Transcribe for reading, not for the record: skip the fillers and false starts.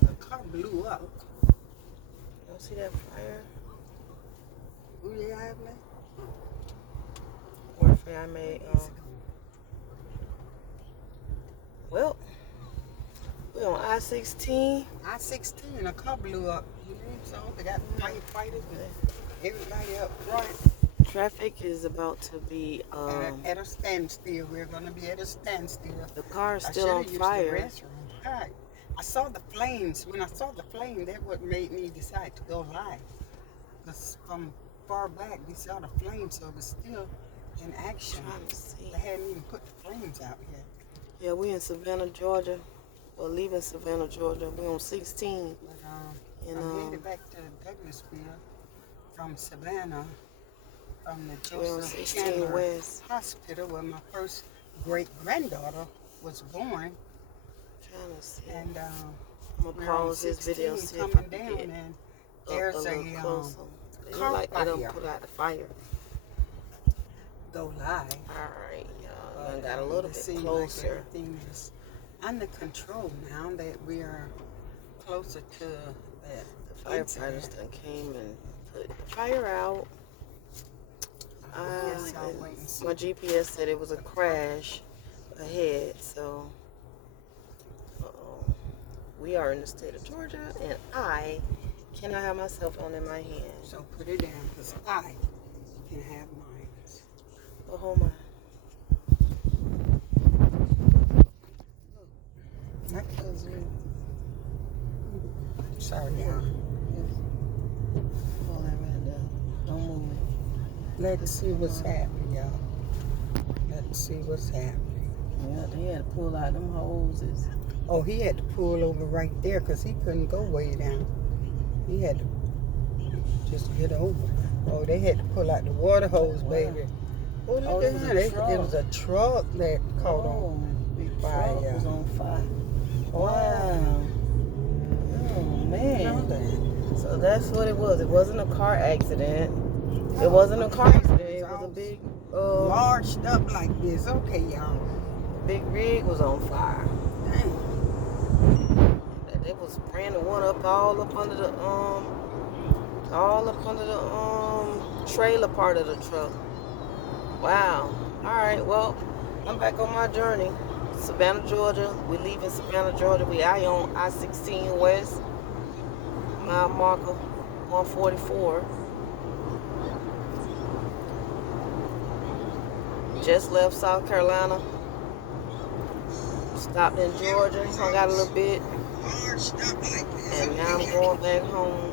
The car blew up. You don't see that fire? Who they have me? Warfare I made. Well, we on I16. I-16, a car blew up. You know, so they got firefighters and everybody up front. Traffic is about to be At a standstill. We're gonna be at a standstill. the car is I still on should've used fire. the restroom. Hi. I saw the flames. When I saw the flame, that what made me decide to go live. Because from far back, we saw the flames, so it was still in action. Trying to see. They hadn't even put the flames out yet. Yeah, we in Savanah, Georgia. Well, leaving Savanah, Georgia. We on 16. But I'm headed back to Douglasville from Savanah, from the We on Joseph 16 West. Hospital where my first great-granddaughter was born. Trying to see. And I'm gonna we're pause on this video and 16 see if I coming can down, get and up there's a little a closer. It car look like they don't fire. put out the fire. Go live. Alright, y'all. I got a little It bit seems closer. Like everything is under control now that we are closer to that. The firefighters done came and put the fire out. Yes, I'll wait and see. My GPS said it was a crash ahead, so we are in the state of Georgia, and I cannot have my cell phone in my hand. So put it down, because I can have mine. Oh, hold on. My cousin. Sorry, y'all. Hold that right there. Don't move it. Let's see what's happening, y'all. Let's see what's happening. Yeah, they had to pull out them hoses. Oh, he had to pull over right there because he couldn't go way down. He had to just get over. Oh, they had to pull out the water hose, baby. Oh, look at that. It was a truck that caught on fire. Truck was on fire. Wow. Oh, man. So that's what it was. It wasn't a car accident. It wasn't a car accident. It was a big... large stuff like this. Okay, y'all. Big rig was on fire. Dang. They was spraying the one up all up under the trailer part of the truck. Wow. Alright, well, I'm back on my journey. Savanah, Georgia. We leaving Savanah, Georgia. We out here on I16 West. Mile marker 144. Just left South Carolina. Stopped in Georgia, hung out a little bit, and now I'm going back home.